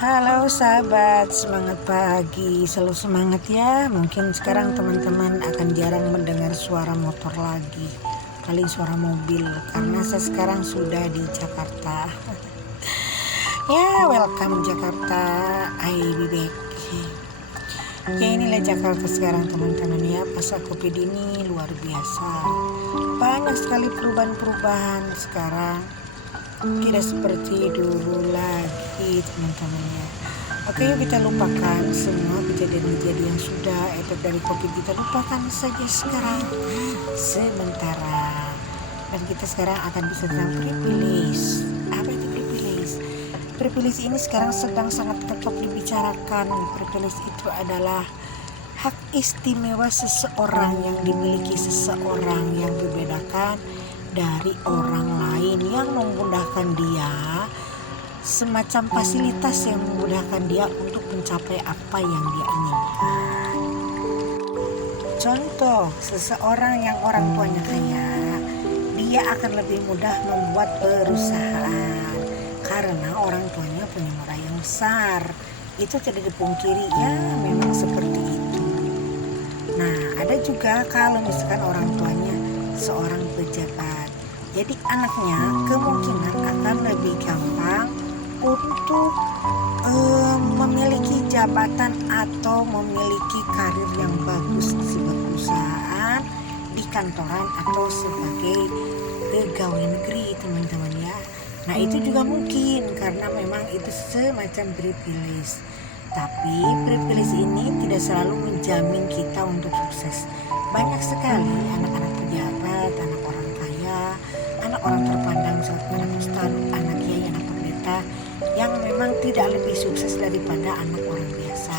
Halo sahabat, semangat pagi, selalu semangat ya. Mungkin sekarang teman-teman akan jarang mendengar suara motor lagi, paling suara mobil, karena saya sekarang sudah di Jakarta. Ya, welcome Jakarta, I be back. Ya inilah Jakarta sekarang teman-teman ya. Pasca Covid ini luar biasa, banyak sekali perubahan-perubahan sekarang. Tidak seperti dulu lagi teman-teman ya. Oke, yuk kita lupakan semua kejadian-kejadian yang sudah efek dari Covid, kita lupakan saja sekarang sementara. Dan kita sekarang akan bisa tentang privilege. Apa itu privilege? Privilege ini sekarang sedang sangat ketop dibicarakan. Privilege itu adalah hak istimewa seseorang yang dimiliki seseorang yang membedakan dari orang lain, yang memudahkan dia, semacam fasilitas yang memudahkan dia untuk mencapai apa yang dia inginkan. Contoh, seseorang yang orang tuanya kaya, dia akan lebih mudah membuat perusahaan karena orang tuanya punya modal yang besar. Itu tidak dipungkiri ya, memang seperti itu. Nah, ada juga kalau misalkan orang tuanya seorang pejabat, jadi anaknya kemungkinan akan lebih gampang untuk memiliki jabatan atau memiliki karir yang bagus di sebuah perusahaan, di kantoran atau sebagai pegawai negeri teman-teman ya. Nah itu juga mungkin karena memang itu semacam privilege. Tapi privilege ini tidak selalu menjamin kita untuk sukses. Banyak sekali anak-anak pejabat, anak orang kaya, anak orang terpandang seperti anak ustad, anak kiai, anak pendeta yang memang tidak lebih sukses daripada anak orang biasa.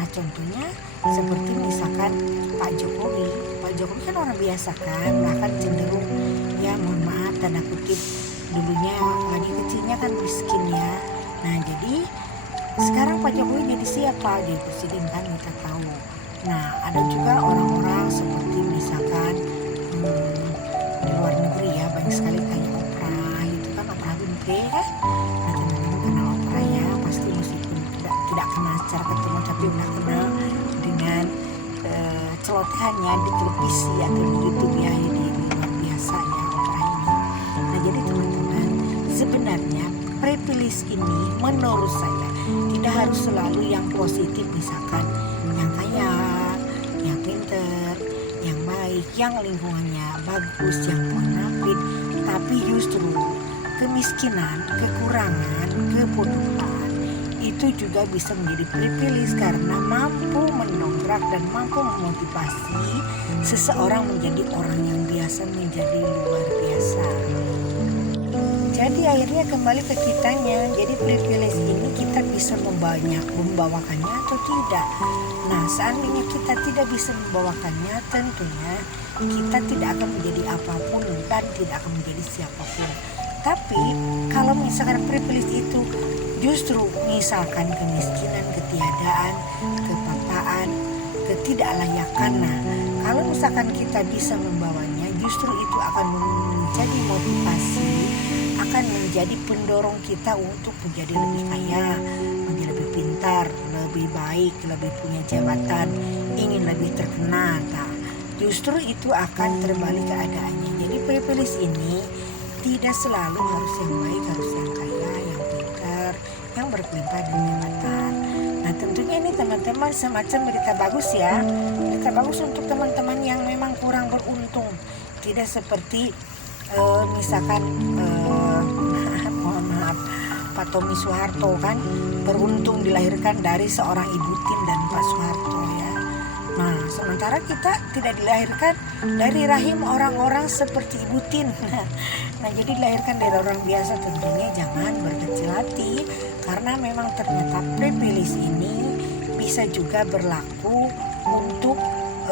Nah contohnya seperti misalkan Pak Jokowi. Pak Jokowi kan orang biasa kan, bahkan cenderung ya mohon maaf tanda kutip dulunya lagi kecilnya kan miskin ya. Nah jadi sekarang Pak Jokowi jadi siapa? Jadi presiden kan kita tahu. Nah ada juga orang-orang seperti misalkan di luar negeri ya, banyak sekali kayak Oprah itu kan, Oprah Winfrey kan. Nah teman-teman kenal Oprah ya, pasti meskipun tidak kenal secara ketemu tapi udah kenal dengan celotehannya di televisi atau di YouTube ya, di luar biasa ya Oprah ini. Nah jadi teman-teman, sebenarnya privilege ini menurut saya tidak harus selalu yang positif, misalkan yang kaya, yang pinter, yang baik, yang lingkungannya bagus, yang bonafit. Tapi justru kemiskinan, kekurangan, kebodohan itu juga bisa menjadi privilege karena mampu mendongkrak dan mampu memotivasi seseorang menjadi orang yang biasa menjadi luar biasa. Jadi akhirnya kembali ke kitanya. Jadi privilege ini kita bisa membawakannya atau tidak. Nah seandainya kita tidak bisa membawakannya, tentunya kita tidak akan menjadi apapun dan tidak akan menjadi siapapun. Tapi kalau misalkan privilege itu justru misalkan kemiskinan, ketiadaan, kepapaan, ketidaklayakan. Nah kalau misalkan kita bisa membawanya, justru itu akan menjadi motivasi, akan menjadi pendorong kita untuk menjadi lebih kaya, menjadi lebih pintar, lebih baik, lebih punya jabatan, ingin lebih terkenal. Nah, justru itu akan terbalik keadaannya. Jadi privilege ini tidak selalu harus yang baik, harus yang kaya, yang pintar, yang berpelimpah dan jabatan. Nah tentunya ini teman-teman semacam berita bagus ya, berita bagus untuk teman-teman yang memang kurang beruntung. Tidak seperti misalkan mohon maaf Pak Tommy Soeharto kan beruntung dilahirkan dari seorang Ibu Tin dan Pak Soeharto ya. Nah sementara kita tidak dilahirkan dari rahim orang-orang seperti Ibu Tin. Nah jadi dilahirkan dari orang biasa. Tentunya jangan berkecil hati karena memang ternyata privilege ini bisa juga berlaku untuk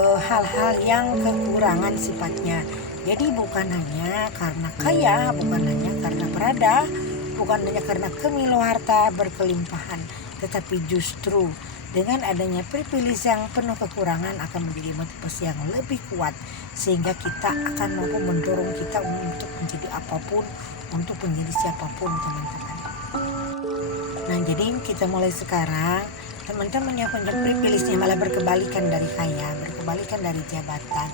hal-hal yang kekurangan sifatnya. Jadi bukan hanya karena kaya, bukan hanya karena berada, bukan hanya karena kemilau harta berkelimpahan, tetapi justru dengan adanya privilege yang penuh kekurangan akan menjadi motivasi yang lebih kuat, sehingga kita akan mampu mendorong kita untuk menjadi apapun, untuk menjadi siapapun teman-teman. Nah, jadi kita mulai sekarang, teman-teman yang punya privilege-nya malah berkebalikan dari kaya, berkebalikan dari jabatan,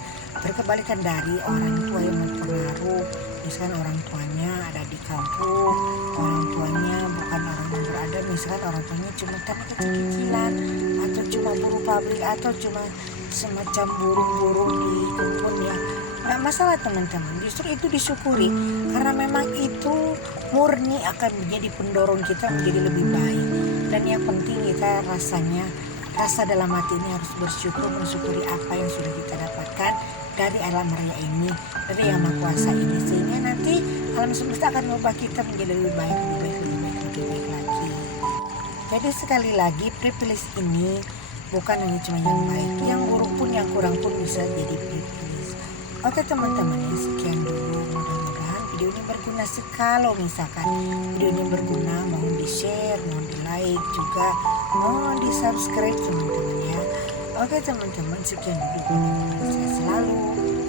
berkebalikan dari orang tua yang mempengaruhi. Misalkan orang tuanya ada di kampung, orang tuanya bukan orang yang berada, misalkan orang tuanya cuma tani kecil-kecilan, atau cuma buruh pabrik, atau cuma semacam burung-burung di kebun ya. Nggak masalah teman-teman, justru itu disyukuri karena memang itu murni akan menjadi pendorong kita menjadi lebih baik. Dan yang penting kita rasa dalam hati ini harus bersyukur, mensyukuri apa yang sudah kita dapatkan dari alam raya ini, dari Yang Maha Kuasa ini, sehingga nanti alam semesta akan mengubah kita menjadi lebih baik, lebih baik, lebih baik, lebih baik lagi. Jadi sekali lagi privilege ini bukan hanya cuma yang baik, yang buruk pun, yang kurang pun bisa jadi privilege. Oke teman-teman ya, sekian dulu, mudah-mudahan video ini berguna. Kalau misalkan video ini berguna, mohon di share, mohon di like, juga mohon di subscribe teman-teman ya. Oke teman-teman, sekian dulu, mudah-mudahan saya selalu,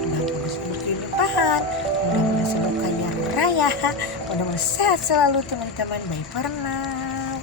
mudah-mudahan selalu berlimpahan, mudah-mudahan selalu kaya raya, mudah-mudahan sehat selalu teman-teman. Bye for now.